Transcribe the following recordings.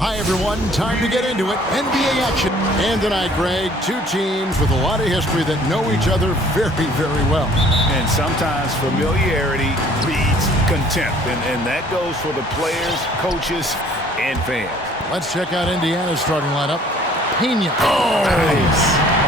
Hi, everyone. Time to get into it. NBA action. And tonight, Greg, two teams with a lot of history that know each other very, very well. And sometimes familiarity breeds contempt. And that goes for the players, coaches, and fans. Let's check out Indiana's starting lineup. Pena. Oh, nice.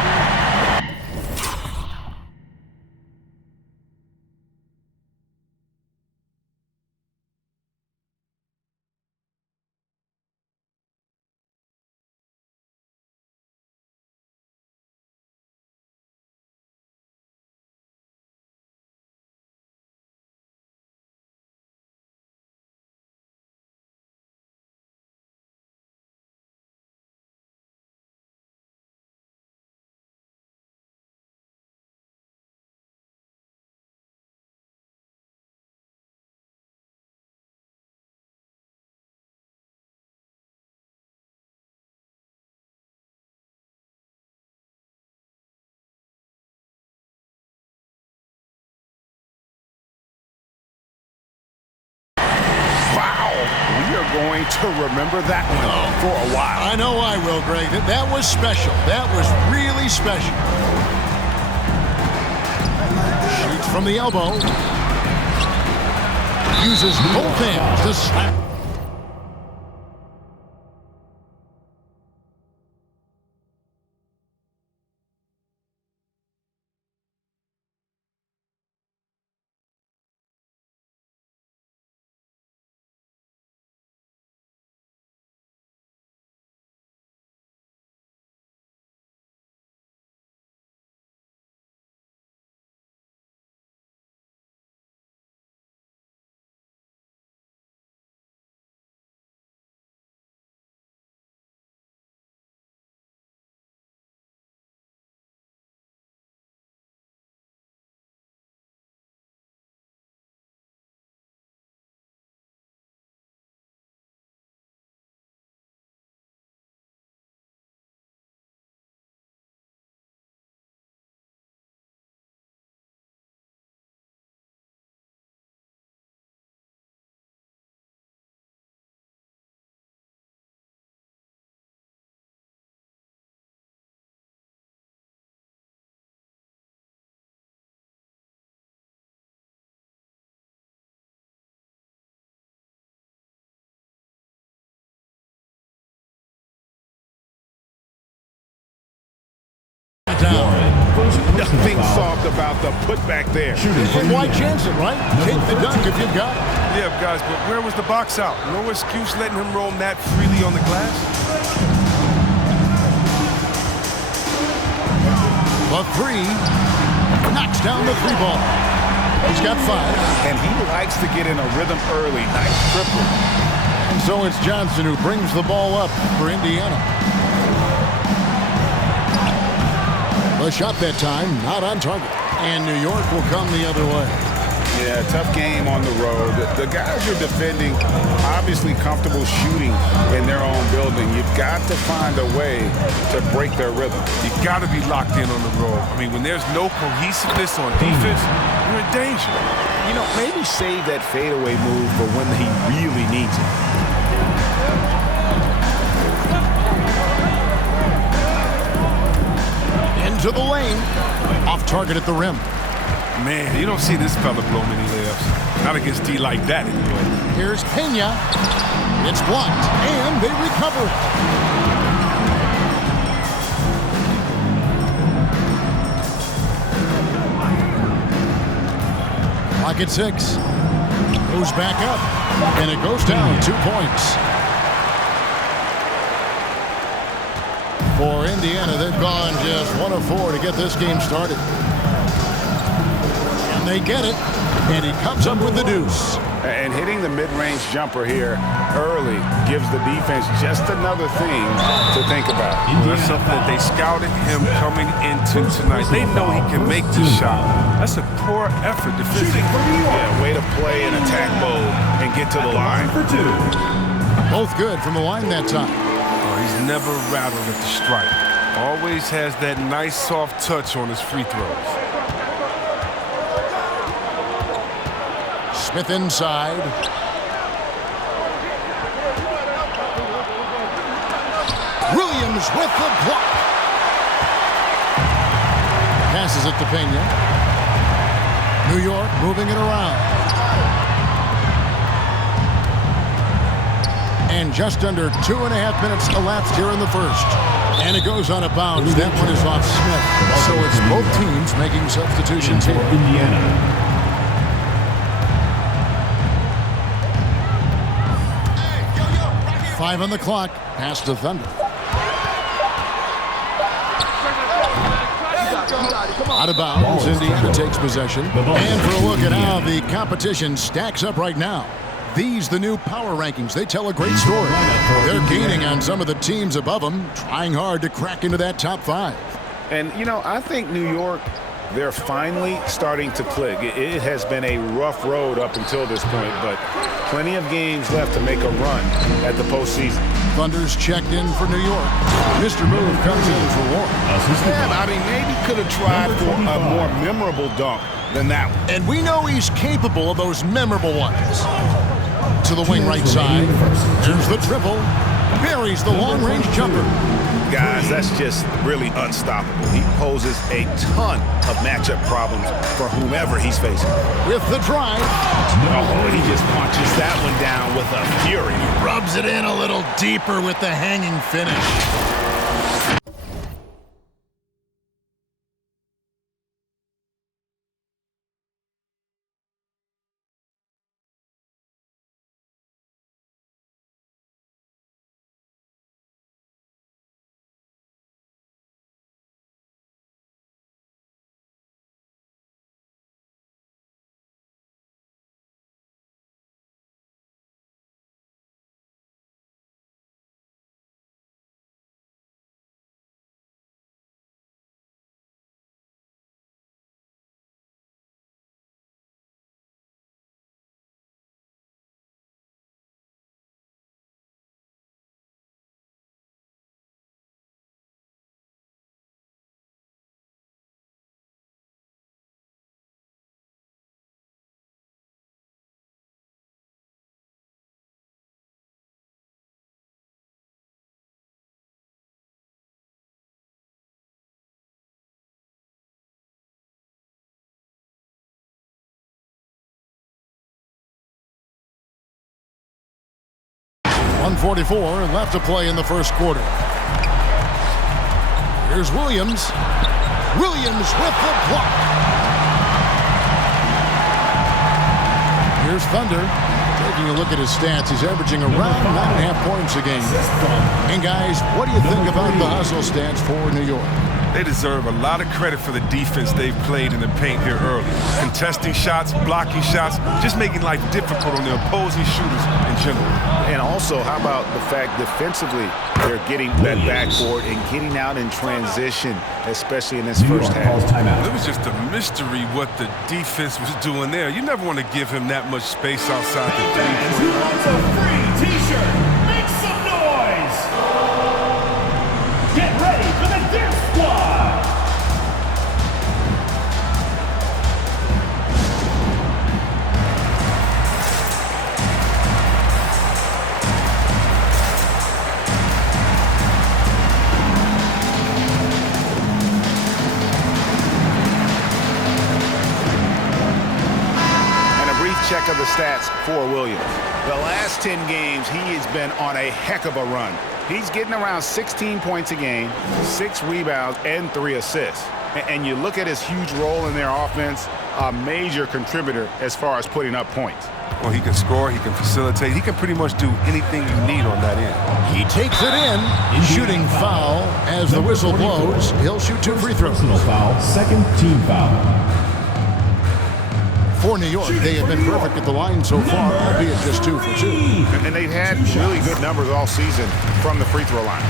Going to remember that one for a while. I know I will, Greg. That was special. That was really special. Shoots from the elbow. Uses both hands to slap. Nothing soft about the putback there. And why chance it, right? Take the dunk if you've got it. Yeah, guys, but where was the box out? No excuse letting him roam that freely on the glass. The three. Knocks down the three ball. He's got 5. And he likes to get in a rhythm early. Nice triple. And so it's Johnson who brings the ball up for Indiana. The shot that time, not on target. And New York will come the other way. Yeah, tough game on the road. The guys you're defending, obviously comfortable shooting in their own building. You've got to find a way to break their rhythm. You got to be locked in on the road. I mean, when there's no cohesiveness on defense, you're in danger. You know, maybe save that fadeaway move for when he really needs it. To the lane. Off target at the rim. Man, you don't see this fella blow many layups. Not against D like that anyway. Here's Pena. It's blocked, and they recover it. Clock at 6. Goes back up, and it goes down 2 points. For Indiana, they've gone just 1 of 4 to get this game started. And they get it, and he comes up with the deuce. And hitting the mid-range jumper here early gives the defense just another thing to think about. That's something that they scouted him coming into tonight. They know he can make this shot. That's a poor effort defensively. Yeah, way to play in attack mode and get to the line. Both good from the line that time. He's never rattled at the stripe. Always has that nice soft touch on his free throws. Smith inside. Williams with the block. Passes it to Pena. New York moving it around. And just under 2.5 minutes elapsed here in the first. And it goes on a bounce. That one is off Smith. So it's both teams making substitutions here. Indiana. 5 on the clock. Pass to Thunder. Out of bounds. Indiana takes possession. And for a look at how the competition stacks up right now. These, the new power rankings, they tell a great story. They're gaining on some of the teams above them, trying hard to crack into that top 5. And, you know, I think New York, they're finally starting to click. It has been a rough road up until this point, but plenty of games left to make a run at the postseason. Thunder's checked in for New York. Mr. Move comes in for Warren. Yeah, I mean, maybe could have tried for a more memorable dunk than that one. And we know he's capable of those memorable ones. To the wing right side. There's the triple. Buries the long-range jumper. Guys, that's just really unstoppable. He poses a ton of matchup problems for whomever he's facing. With the drive. Oh, he just punches that one down with a fury. Rubs it in a little deeper with the hanging finish. .144 left to play in the first quarter. Here's Williams. Williams with the block. Here's Thunder. Taking a look at his stats, he's averaging around 9.5 points a game. And guys, what do you think about the hustle stats for New York? They deserve a lot of credit for the defense they've played in the paint here early. Contesting shots, blocking shots, just making life difficult on the opposing shooters in general. And also, how about the fact defensively, they're getting that backboard and getting out in transition, especially in this first half. It was just a mystery what the defense was doing there. You never want to give him that much space outside the Who three-point line. wants a free T-shirt? Make some noise! Get ready for the Dip Squad! Check of the stats for Williams. The last 10 games, he has been on a heck of a run. He's getting around 16 points a game, 6 rebounds, and 3 assists. And you look at his huge role in their offense, a major contributor as far as putting up points. Well, he can score, he can facilitate, he can pretty much do anything you need on that end. He takes it in. Shooting foul as the whistle blows. He'll shoot 2 free throws. Personal foul, second team foul. For New York, they have been perfect at the line so far, albeit just 2 for 2. And they've had really good numbers all season from the free throw line.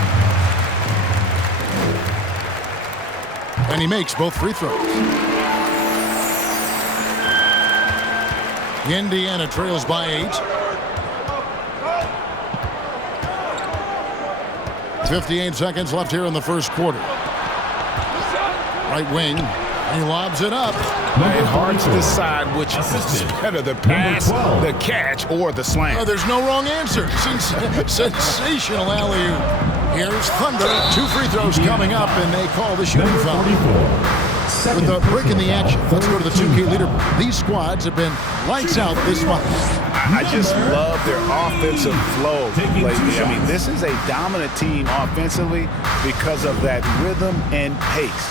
And he makes both free throws. Indiana trails by 8. 58 seconds left here in the first quarter. Right wing. He lobs it up. It's hard to decide which is better, the pass, the catch, or the slam. Oh, there's no wrong answer. Sensational alley-oop. Here's Thunder. 2 free throws coming up, and they call the shooting foul. With a break in the action, let's go to the 2K leaderboard. These squads have been lights out this month. I just love their offensive flow lately. I mean, this is a dominant team offensively because of that rhythm and pace.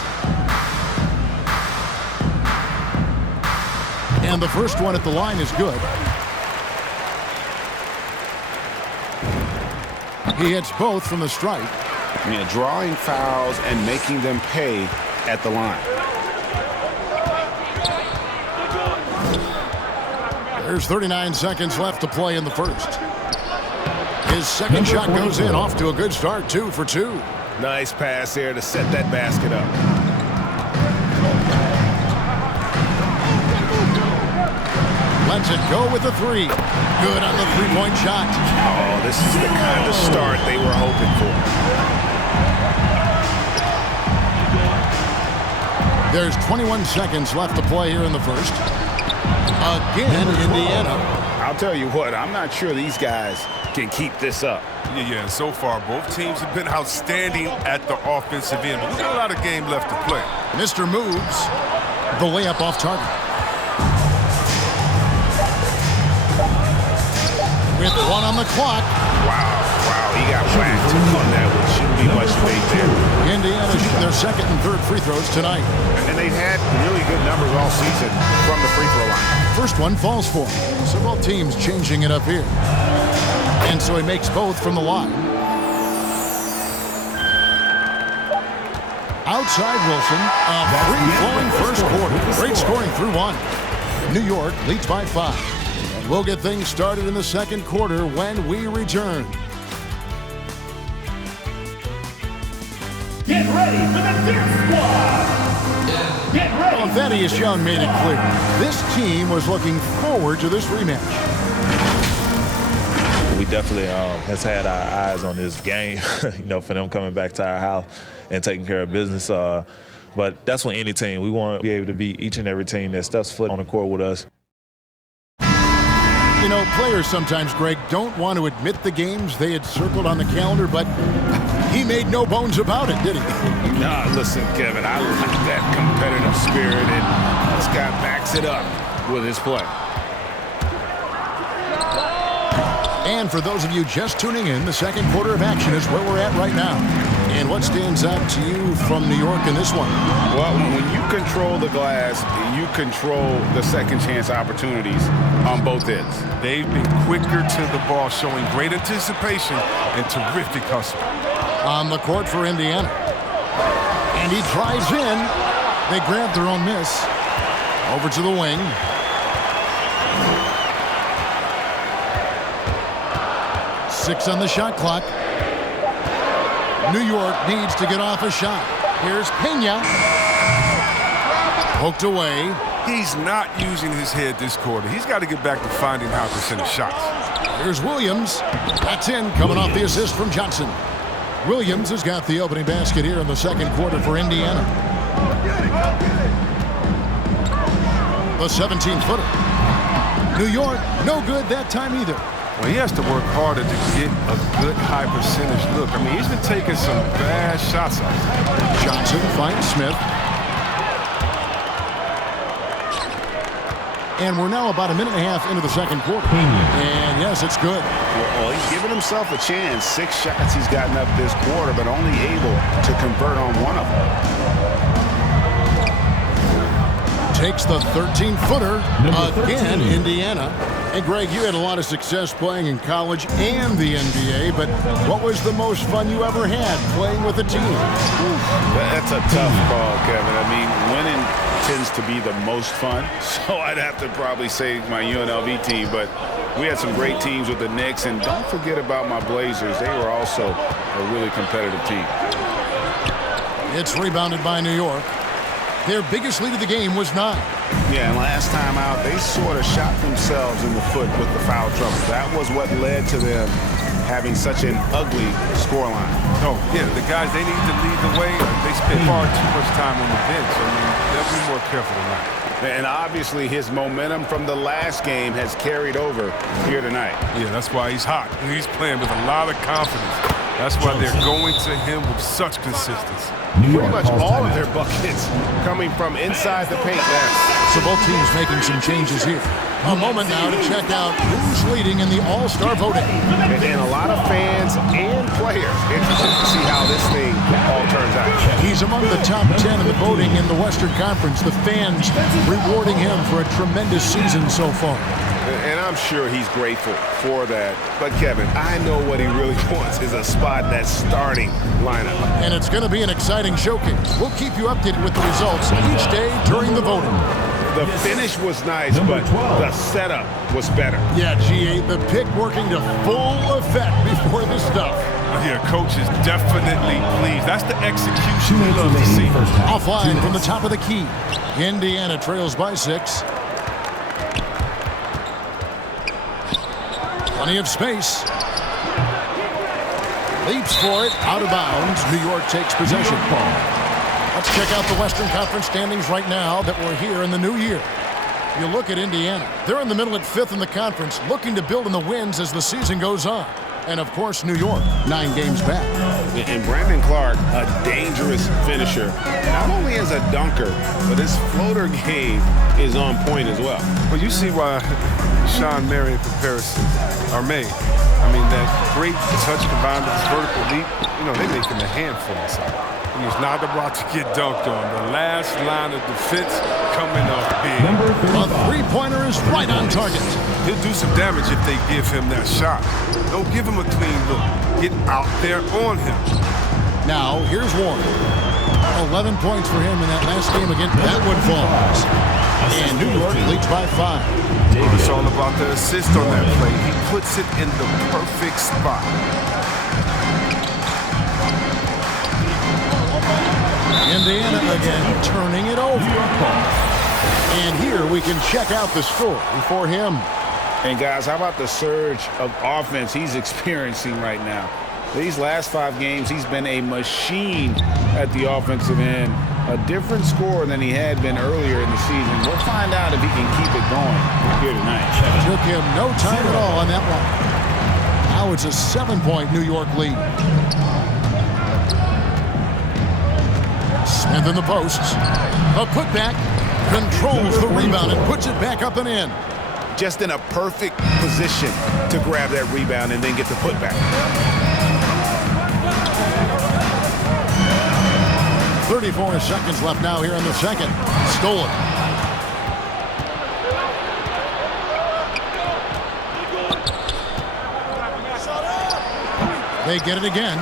And the first one at the line is good. He hits both from the stripe. I mean, drawing fouls and making them pay at the line. There's 39 seconds left to play in the first. His second shot goes in, off to a good start, 2 for 2. Nice pass there to set that basket up. Lets it go with the 3. Good on the three-point shot. Oh, this is the kind of start they were hoping for. There's 21 seconds left to play here in the first. Again, Indiana. I'll tell you what, I'm not sure these guys can keep this up. Yeah, so far both teams have been outstanding at the offensive end, but we've got a lot of game left to play. Mr. moves. The layup off target. With 1 on the clock. Wow, he got whacked on that one. Shouldn't be much debate there. Indiana shooting their second and third free throws tonight. And they've had really good numbers all season from the free throw line. First one falls for him. So both teams changing it up here. And so he makes both from the line. Outside Wilson, a free-flowing first quarter. Great scoring through 1. New York leads by 5. And we'll get things started in the second quarter when we return. Get ready for the Fierce Squad! Get ready! Well, Thaddeus Young made it clear. This team was looking forward to this rematch. We definitely has had our eyes on this game, for them coming back to our house and taking care of business. But that's when any team, we want to be able to beat each and every team that steps foot on the court with us. Players sometimes, Greg, don't want to admit the games they had circled on the calendar, but he made no bones about it, did he? Nah, listen, Kevin, I like that competitive spirit, and this guy backs it up with his play. And for those of you just tuning in, the second quarter of action is where we're at right now. And what stands out to you from New York in this one? Well, when you control the glass, you control the second chance opportunities on both ends. They've been quicker to the ball, showing great anticipation and terrific hustle. On the court for Indiana. And he drives in. They grab their own miss. Over to the wing. Six on the shot clock. New York needs to get off a shot. Here's Pena. Poked away. He's not using his head this quarter. He's got to get back to finding how to send shots. Here's Williams. That's in, coming off the assist from Johnson. Williams has got the opening basket here in the second quarter for Indiana. The 17-footer. New York, no good that time either. Well, he has to work harder to get a good high percentage look. I mean, he's been taking some bad shots out there. Johnson finds Smith. And we're now about a minute and a half into the second quarter. And yes, it's good. Well, he's given himself a chance. 6 shots he's gotten up this quarter, but only able to convert on one of them. Takes the 13-footer again, Indiana. And Greg, you had a lot of success playing in college and the NBA, but what was the most fun you ever had playing with a team? That's a tough call, Kevin. I mean, winning tends to be the most fun, so I'd have to probably say my UNLV team, but we had some great teams with the Knicks, and don't forget about my Blazers. They were also a really competitive team. It's rebounded by New York. Their biggest lead of the game was 9. Yeah, and last time out, they sort of shot themselves in the foot with the foul trouble. That was what led to them having such an ugly scoreline. Oh, yeah, the guys, they need to lead the way. They spend far too much time on the bench. I mean, they'll be more careful tonight. And obviously his momentum from the last game has carried over here tonight. Yeah, that's why he's hot. He's playing with a lot of confidence. That's why they're going to him with such consistency. Pretty much all of their buckets coming from inside the paint now. So both teams making some changes here. A moment now to check out who's leading in the All-Star voting. And a lot of fans and players interested to see how this thing all turns out. He's among the top 10 in the voting in the Western Conference. The fans rewarding him for a tremendous season so far. And I'm sure he's grateful for that. But, Kevin, I know what he really wants is a spot in that starting lineup. And it's going to be an exciting showcase. We'll keep you updated with the results each day during the voting. The finish was nice, but the setup was better. Yeah, G8, the pick working to full effect before the stuff. Yeah, coach is definitely pleased. That's the execution we love to see. Offline from the top of the key. Indiana trails by 6. Plenty of space. Leaps for it, out of bounds. New York takes possession. Let's check out the Western Conference standings right now that we're here in the new year. You look at Indiana. They're in the middle at 5th in the conference, looking to build in the wins as the season goes on. And, of course, New York, 9 games back. And Brandon Clark, a dangerous finisher, not only as a dunker, but his floater game is on point as well. Well, you see why Sean Marion comparison are made. I mean, that great touch combined with his vertical leap, you know, they make him a handful inside. He's not about to get dunked on. The last line of defense coming up big. A three-pointer is right on target. He'll do some damage if they give him that shot. Don't give him a clean look. Get out there on him. Now, here's Warren. 11 points for him in that last game against that one falls. And New York leads by 5. It's all about the assist on that play. He puts it in the perfect spot. Indiana again turning it over. And here we can check out the score for him. And guys, how about the surge of offense he's experiencing right now? These last 5 games, he's been a machine at the offensive end. A different score than he had been earlier in the season. We'll find out if he can keep it going here tonight. Took him no time at all on that one. Now it's a 7-point New York lead. Smith in the posts. A putback. Controls the rebound and puts it back up and in. Just in a perfect position to grab that rebound and then get the putback. 34 seconds left now here in the second. Stolen. They get it again.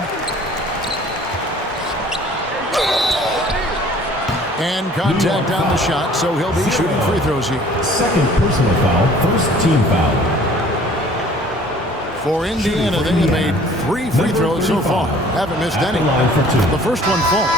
And contact on the shot, so he'll be shooting free throws here. Second personal foul, first team foul. For Indiana, they have made 3 free throws so far. Haven't missed any. The first one falls.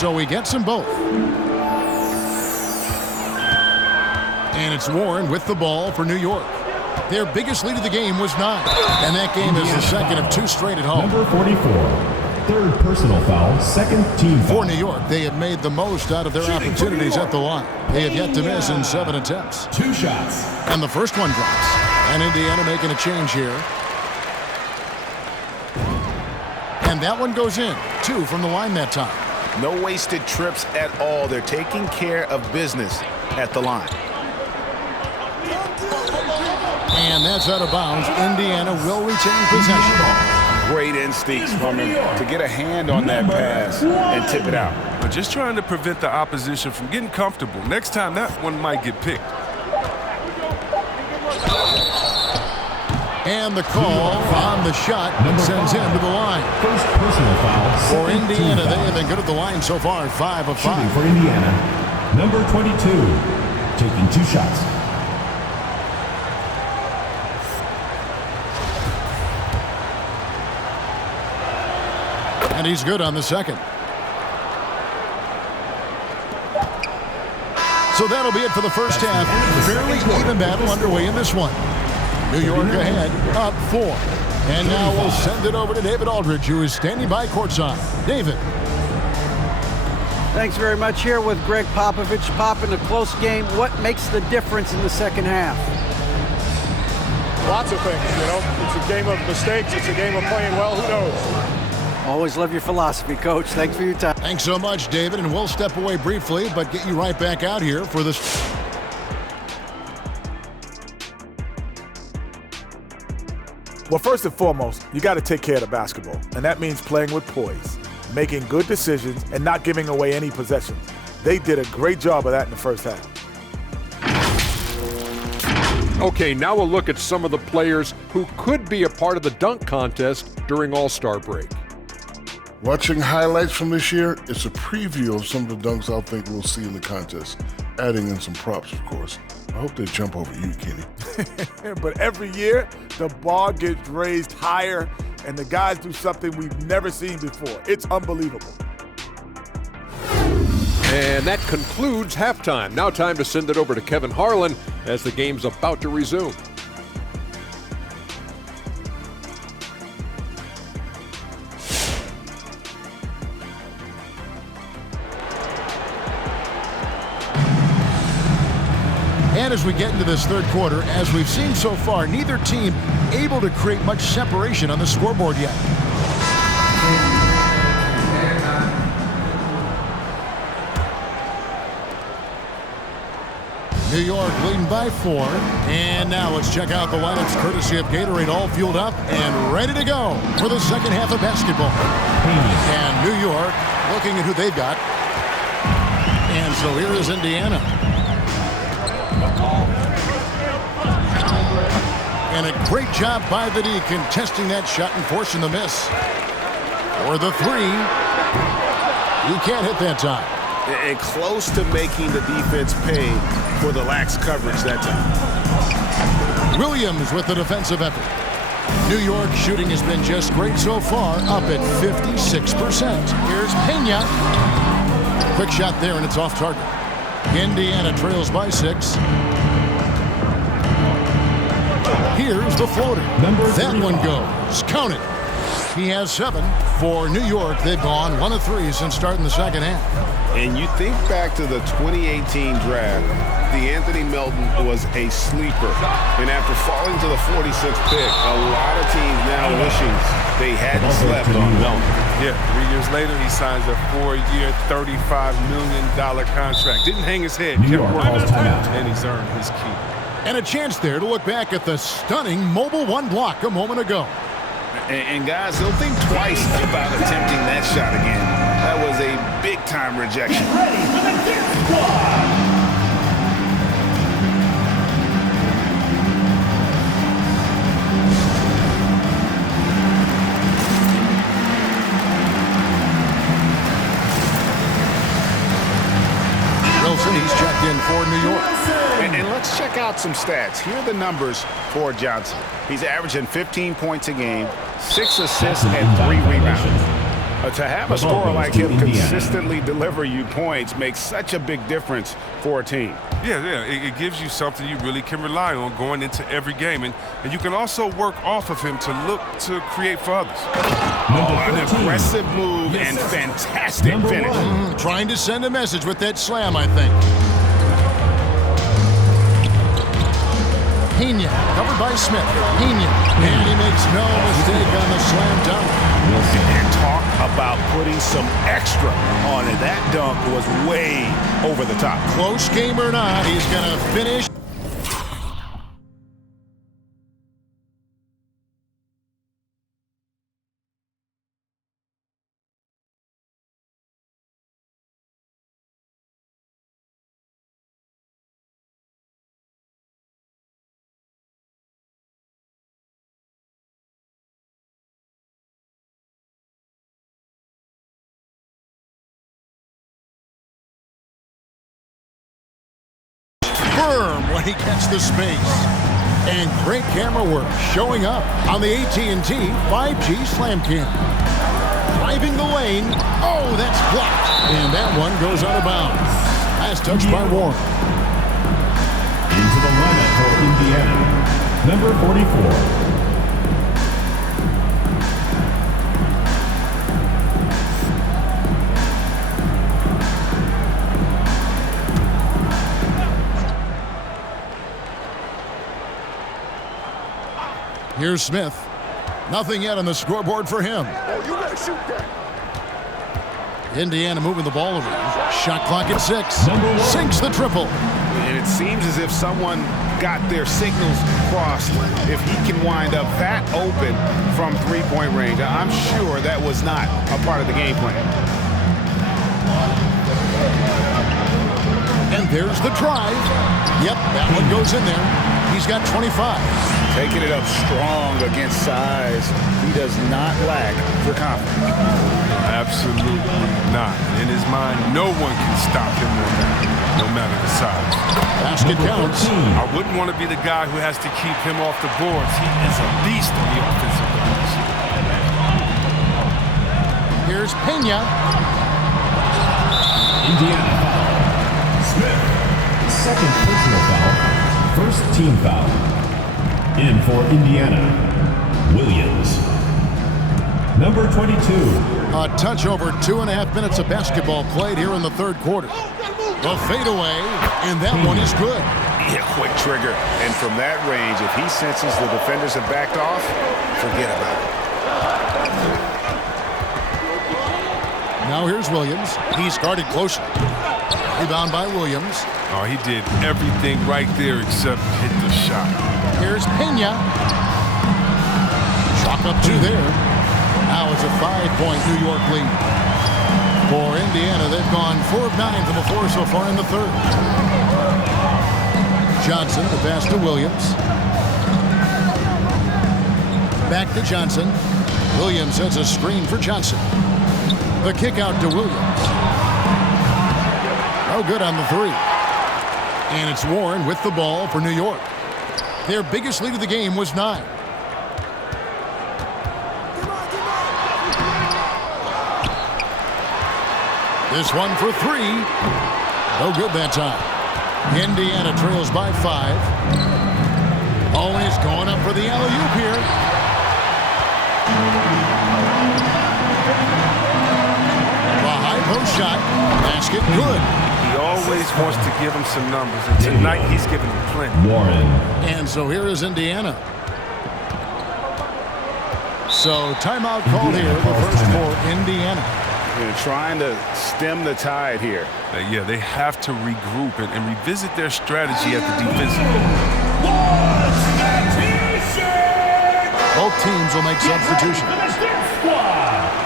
So he gets them both. And it's Warren with the ball for New York. Their biggest lead of the game was 9. And that game is the second of 2 straight at home. Number 44, third personal foul, second team foul. For New York, they have made the most out of their opportunities at the line. They have yet to miss in 7 attempts. 2 shots. And the first one drops. And Indiana making a change here. And that one goes in. 2 from the line that time. No wasted trips at all. They're taking care of business at the line. And that's out of bounds. Indiana will retain possession. Great instincts from him to get a hand on that pass and tip it out. But just trying to prevent the opposition from getting comfortable. Next time, that one might get picked. And the call on the shot sends him to the line. First personal foul. For Indiana, they have been good at the line so far, 5 of 5. For Indiana, number 22, taking 2 shots. And he's good on the second. So that'll be it for the first half. Fairly even battle underway in this one. New York ahead, up 4. And now we'll send it over to David Aldridge, who is standing by courtside. David. Thanks very much. Here with Greg Popovich. Pop, in a close game, what makes the difference in the second half? Lots of things, you know. It's a game of mistakes. It's a game of playing well. Who knows? Always love your philosophy, Coach. Thanks for your time. Thanks so much, David. And we'll step away briefly, but get you right back out here for this. Well, first and foremost, you got to take care of the basketball. And that means playing with poise, making good decisions, and not giving away any possessions. They did a great job of that in the first half. Okay, now we'll look at some of the players who could be a part of the dunk contest during All-Star break. Watching highlights from this year, it's a preview of some of the dunks I think we'll see in the contest, adding in some props, of course. I hope they jump over you, Kenny. But every year, the bar gets raised higher, and the guys do something we've never seen before. It's unbelievable. And that concludes halftime. Now time to send it over to Kevin Harlan as the game's about to resume. And as we get into this third quarter, as we've seen so far, neither team able to create much separation on the scoreboard yet. New York leading by 4. And now let's check out the lineups courtesy of Gatorade, all fueled up and ready to go for the second half of basketball. And New York looking at who they've got. And so here is Indiana. And a great job by the D contesting that shot and forcing the miss. For the 3. He can't hit that time. And close to making the defense pay for the lax coverage that time. Williams with the defensive effort. New York shooting has been just great so far, up at 56%. Here's Pena. Quick shot there, and it's off target. Indiana trails by 6. Here's the floater. That one goes. Count it. He has 7 for New York. They've gone 1 of 3 since starting the second half. And you think back to the 2018 draft, DeAnthony Melton was a sleeper. And after falling to the 46th pick, a lot of teams now wishing they hadn't slept on Melton. Yeah, 3 years later, he signs a 4-year, $35 million contract. Didn't hang his head, kept working, and he's earned his keep. And a chance there to look back at the stunning Mobile 1 block a moment ago. And guys, they'll think twice about attempting that shot again. That was a big-time rejection. Get ready for the Dip Squad! Wilson, he's checked in for New York. And let's check out some stats. Here are the numbers for Johnson. He's averaging 15 points a game, 6 assists, and 3 rebounds. To have a scorer like him consistently deliver you points makes such a big difference for a team. Yeah, it gives you something you really can rely on going into every game. And you can also work off of him to look to create for others. An aggressive move and fantastic finish. Trying to send a message with that slam, I think. Pena, covered by Smith. Pena, and he makes no mistake on the slam dunk. And talk about putting some extra on it. That dunk was way over the top. Close game or not, he's going to finish. firm when he gets the space. And great camera work showing up on the AT&T 5G Slam Cam. Driving the lane. Oh, that's blocked. And that one goes out of bounds. Last touch by Warren. Into the lineup for Indiana, number 44. Here's Smith. Nothing yet on the scoreboard for him. Oh, you gotta shoot that. Indiana moving the ball around. Shot clock at 6. Sinks the triple. And it seems as if someone got their signals crossed if he can wind up that open from three-point range. I'm sure that was not a part of the game plan. And there's the drive. Yep, that one goes in there. He's got 25. Taking it up strong against size. He does not lack for confidence. Absolutely not. In his mind, no one can stop him no matter the size. Basket counts. I wouldn't want to be the guy who has to keep him off the boards. He is a beast on the offensive glass. Here's Pena. Indiana foul. Smith, second personal foul, first team foul. In for Indiana, Williams. Number 22. A touch over 2.5 minutes of basketball played here in the third quarter. The fadeaway, and that one is good. Yeah, quick trigger. And from that range, if he senses the defenders have backed off, forget about it. Now here's Williams. He's guarded closely. Rebound by Williams. Oh, he did everything right there except hit the shot. Here's Pena. Chalk up 2 there. Now it's a 5-point New York lead. For Indiana, they've gone 4 of 9 from the floor so far in the third. Johnson, the pass to Williams. Back to Johnson. Williams sends a screen for Johnson. The kick out to Williams. No good on the 3. And it's Warren with the ball for New York. Their biggest lead of the game was 9. This one for 3. No good that time. Indiana trails by 5. Oh, and he's going up for the alley-oop here. The high post shot. Basket good. He always wants to give him some numbers, and tonight he's giving him plenty. Warren. And so here is Indiana. So timeout called here, the first for Indiana. They're trying to stem the tide here. Yeah, they have to regroup and revisit their strategy at the defensive end. Both teams will make substitutions.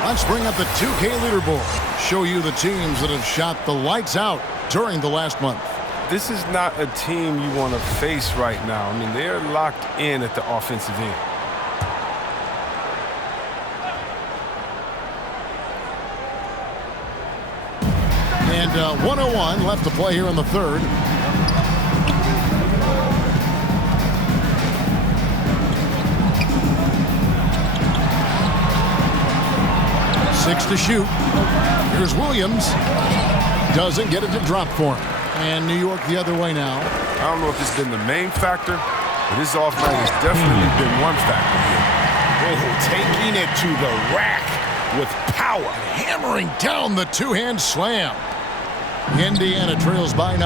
Let's bring up the 2K leaderboard. Show you the teams that have shot the lights out during the last month. This is not a team you want to face right now. I mean, they're locked in at the offensive end. And 101 left to play here in the third. Six to shoot. Here's Williams. Doesn't get it to drop for him. And New York the other way now. I don't know if it's been the main factor, but his offense has definitely been one factor here. Oh, taking it to the rack with power. Hammering down the two-hand slam. Indiana trails by 9.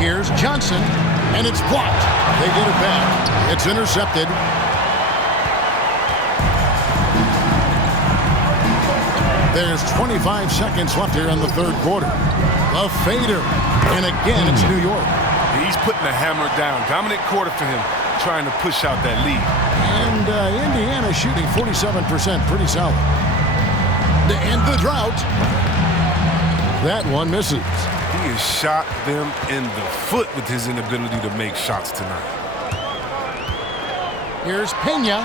Here's Johnson, and it's blocked. They get it back. It's intercepted. There's 25 seconds left here in the third quarter. A fader, and again it's New York. He's putting the hammer down. Dominant quarter for him, trying to push out that lead. And Indiana shooting 47%, pretty solid. And the drought. That one misses. He has shot them in the foot with his inability to make shots tonight. Here's Pena.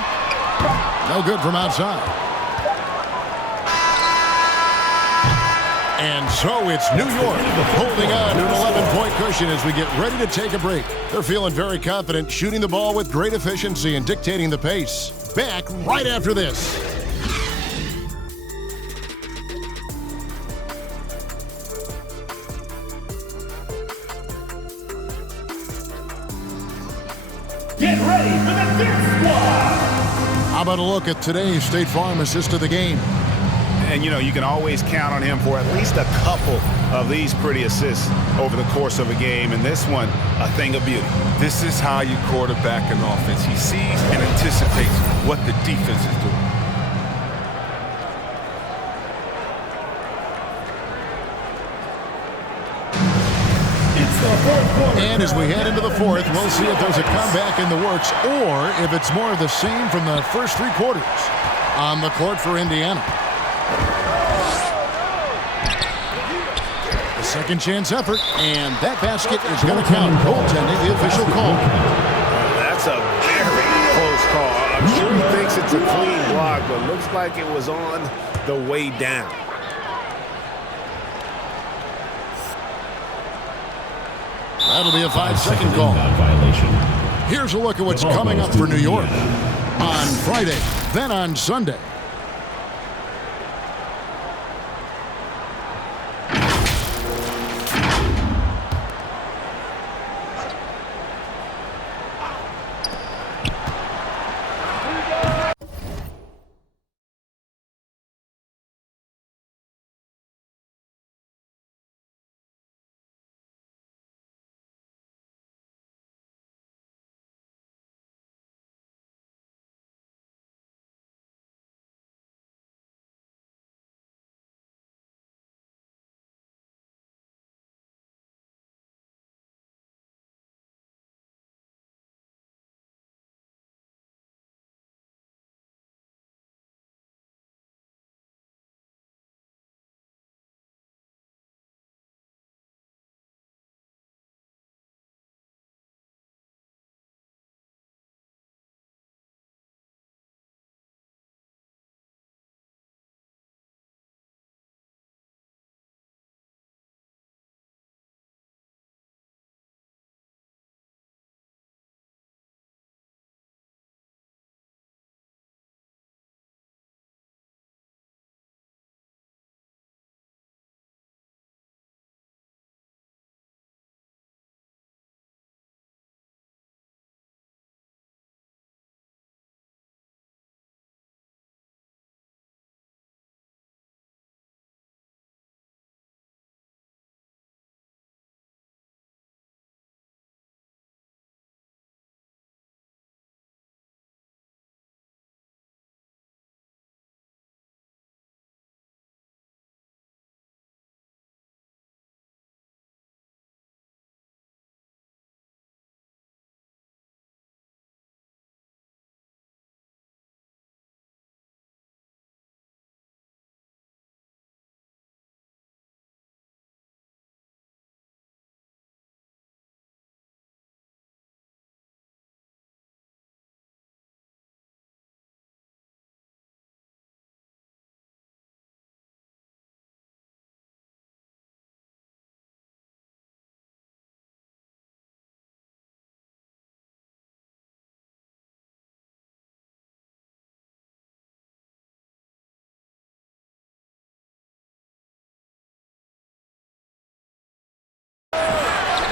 No good from outside. And so it's New York holding on to an 11-point cushion as we get ready to take a break. They're feeling very confident, shooting the ball with great efficiency and dictating the pace. Back right after this. Get ready for the Deer Squad! How about a look at today's State Farm assist of the game? And, you know, you can always count on him for at least a couple of these pretty assists over the course of a game. And this one, a thing of beauty. This is how you quarterback an offense. He sees and anticipates what the defense is doing. And as we head into the fourth, we'll see if there's a comeback in the works or if it's more of the same from the first three quarters. On the court for Indiana. A second chance effort, and that basket is going to count. Goaltending, the official call. That's a very close call. I'm sure he thinks it's a clean block, but looks like it was on the way down. That'll be a 5-second call. Here's a look at what's coming up for New York on Friday, then on Sunday.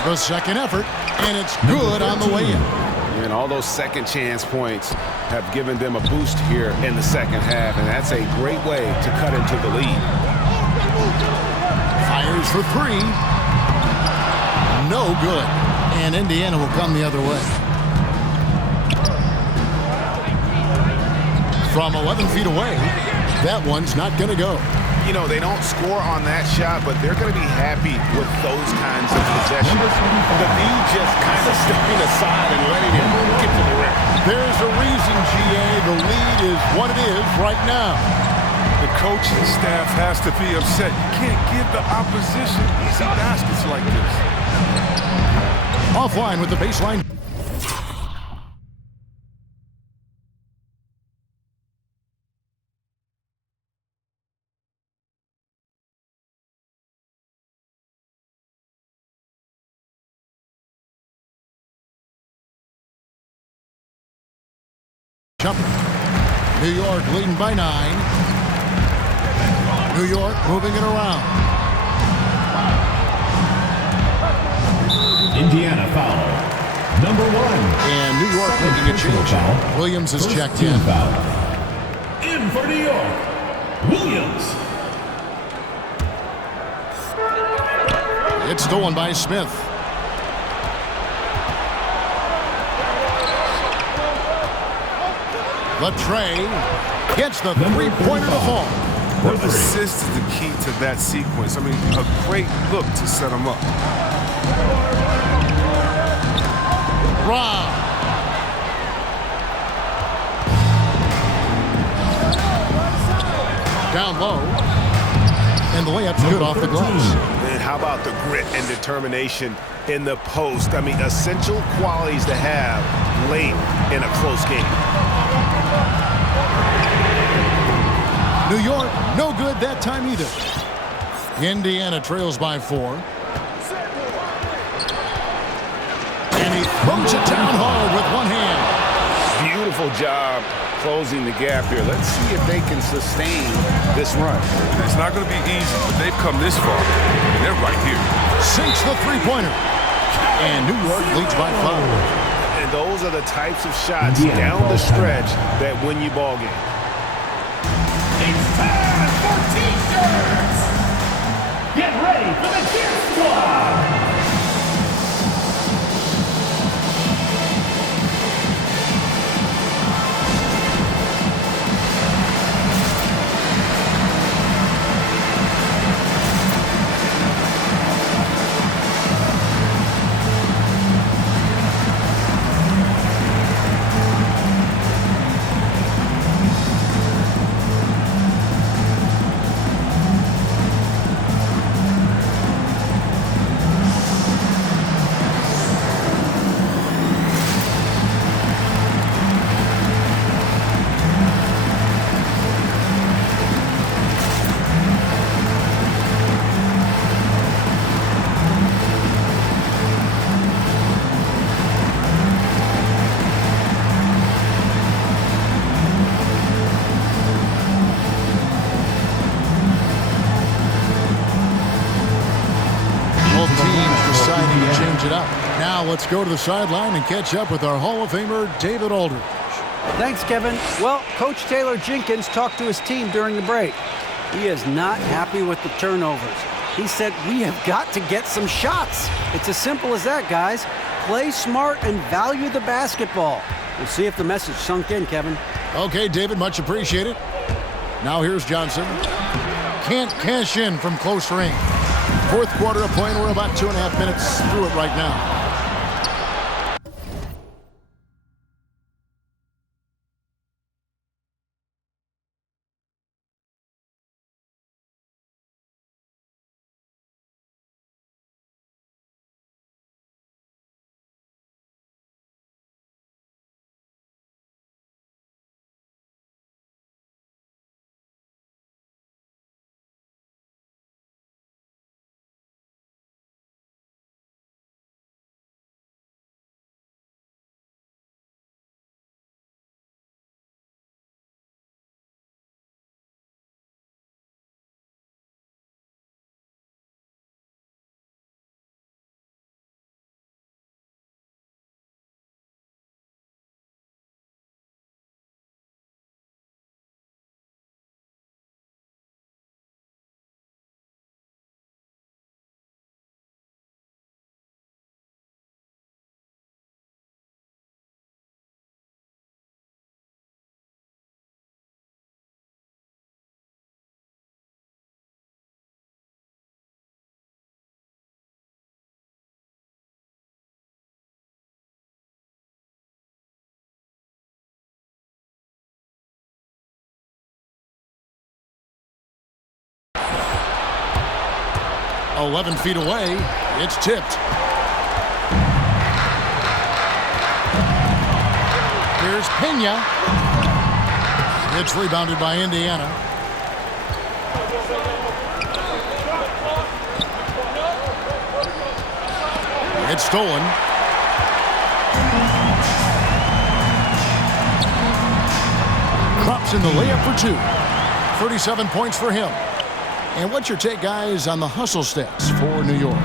The second effort, and it's good on the way in. And all those second chance points have given them a boost here in the second half, and that's a great way to cut into the lead. Fires for three. No good. And Indiana will come the other way. From 11 feet away, that one's not going to go. You know, they don't score on that shot, but they're going to be happy with those kinds of possessions. The D just kind of stepping aside and letting him get to the rim. There's a reason, GA. The lead is what it is right now. The coaching staff has to be upset. You can't give the opposition easy baskets like this. Offline with the baseline. jumper. New York leading by 9. New York moving it around. Indiana foul. Number 1. And New York making a change. Foul. Williams is First checked team in. Foul. In for New York, Williams. It's stolen by Smith. Latrey gets the three-pointer to fall. The assist is the key to that sequence. I mean, a great look to set him up. Rob. Down low. And the layup's good off the glass. And how about the grit and determination in the post? I mean, essential qualities to have late in a close game. New York, no good that time either. Indiana trails by 4. And he throws it down hard with one hand. Beautiful job closing the gap here. Let's see if they can sustain this run. It's not going to be easy, but they've come this far, and they're right here. Sinks the three-pointer. And New York leads by 5. And those are the types of shots down the stretch that win you ball games. It's time for T-shirts. Get ready for the Cheer Squad. It up. Now let's go to the sideline and catch up with our Hall of Famer, David Aldridge. Thanks, Kevin. Well, Coach Taylor Jenkins talked to his team during the break. He is not happy with the turnovers. He said, we have got to get some shots. It's as simple as that, guys. Play smart and value the basketball. We'll see if the message sunk in, Kevin. Okay, David, much appreciated. Now here's Johnson. Can't cash in from close range. Fourth quarter of play, and we're about 2.5 minutes through it right now. "11 feet away. It's tipped. Here's Pena. It's rebounded by Indiana. It's stolen. drops in the layup for 2. 37 points for him. And what's your take, guys, on the hustle stats for New York?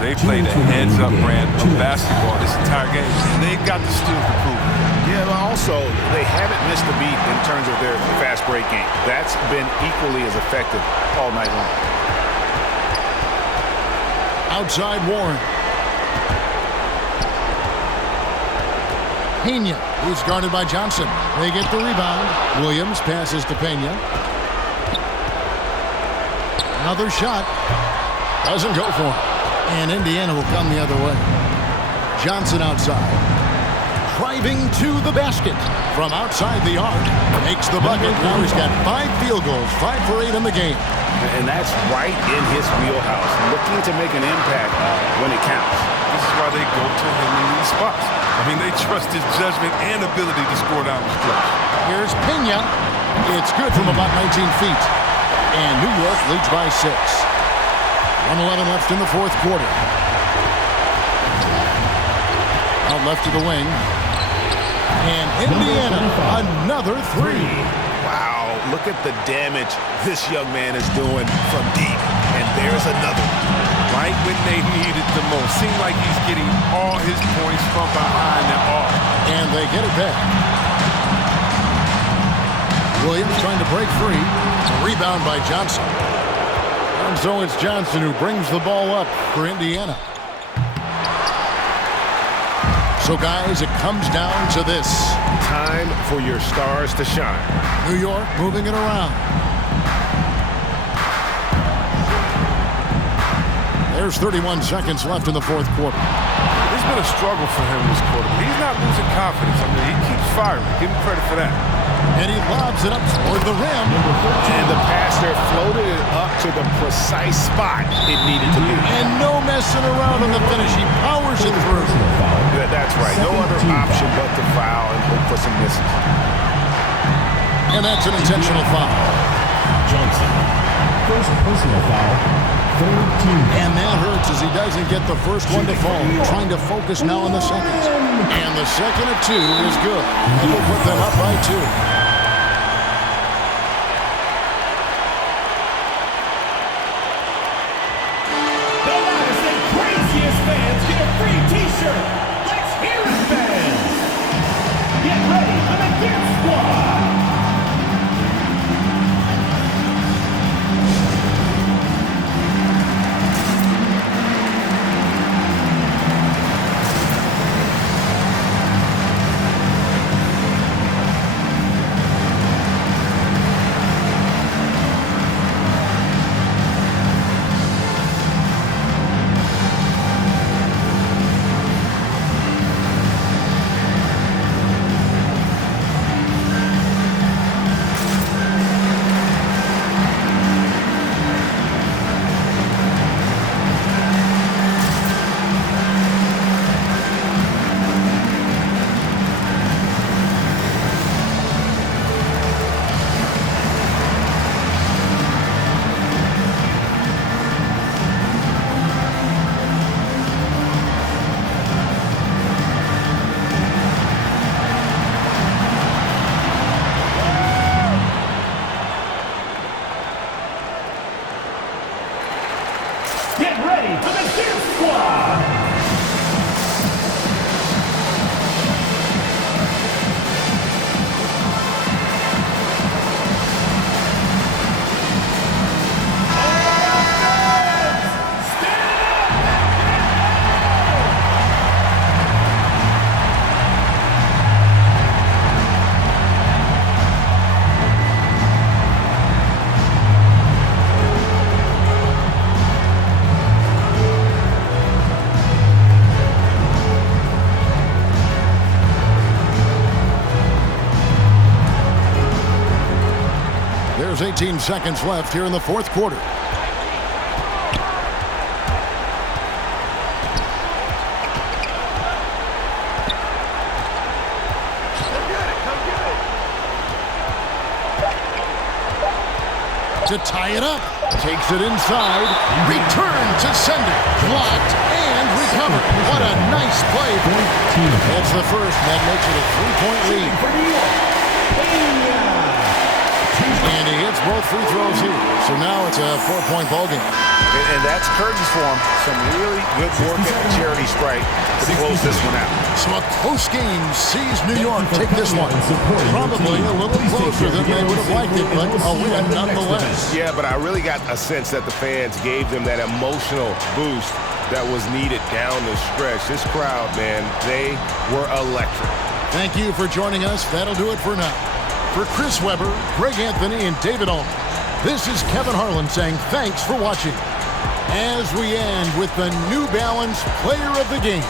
They played a heads-up brand of basketball this entire game, and they've got the steals to prove it. Yeah, but also, they haven't missed a beat in terms of their fast break game. That's been equally as effective all night long. Outside Warren. Pena, who's guarded by Johnson. They get the rebound. Williams passes to Pena. Another shot. Doesn't go for him. And Indiana will come the other way. Johnson outside. Driving to the basket from outside the arc. Makes the bucket. Now he's got 5 field goals, 5 for 8 in the game. And that's right in his wheelhouse. Looking to make an impact when it counts. This is why they go to him in these spots. I mean, they trust his judgment and ability to score down the stretch. Here's Pena. It's good from about 19 feet. And New York leads by 6. 1:11 left in the fourth quarter. Out left to the wing. And Indiana, another 3. Wow, look at the damage this young man is doing from deep. And there's another. Right when they need it the most. Seems like he's getting all his points from behind the arc. And they get it back. Williams trying to break free. Rebound by Johnson. And so it's Johnson who brings the ball up for Indiana. So, guys, it comes down to this. Time for your stars to shine. New York moving it around. There's 31 seconds left in the fourth quarter. It's been a struggle for him this quarter, but he's not losing confidence. I mean, he keeps firing. Give him credit for that. And he lobs it up toward the rim. And the passer floated it up to the precise spot it needed to be. And no messing around on the finish. He powers it through. That's right. No other option but to foul and hope for some misses. And that's an intentional foul. Johnson. First personal foul. Third team. And that hurts as he doesn't get the first one to fall. Trying to focus now on the second. And the second of 2 is good. And will put them up by 2. Fans get a free t-shirt. Let's hear it, fans. Get ready for the Dance Squad. Get ready for the Dance Squad! There's 18 seconds left here in the fourth quarter. To tie it up. Takes it inside. Return to sender. Blocked and recovered. What a nice play. That's the first. That makes it a 3-point lead. hits both free throws here. So now it's a 4-point ballgame. And that's curtains for him. Some really good work at the charity stripe to close this one out. So a close game sees New York take this one. Probably a little closer than they would have liked it, but a win nonetheless. Yeah, but I really got a sense that the fans gave them that emotional boost that was needed down the stretch. This crowd, man, they were electric. Thank you for joining us. That'll do it for now. For Chris Webber, Greg Anthony, and David Allman, this is Kevin Harlan saying thanks for watching. As we end with the New Balance Player of the Game.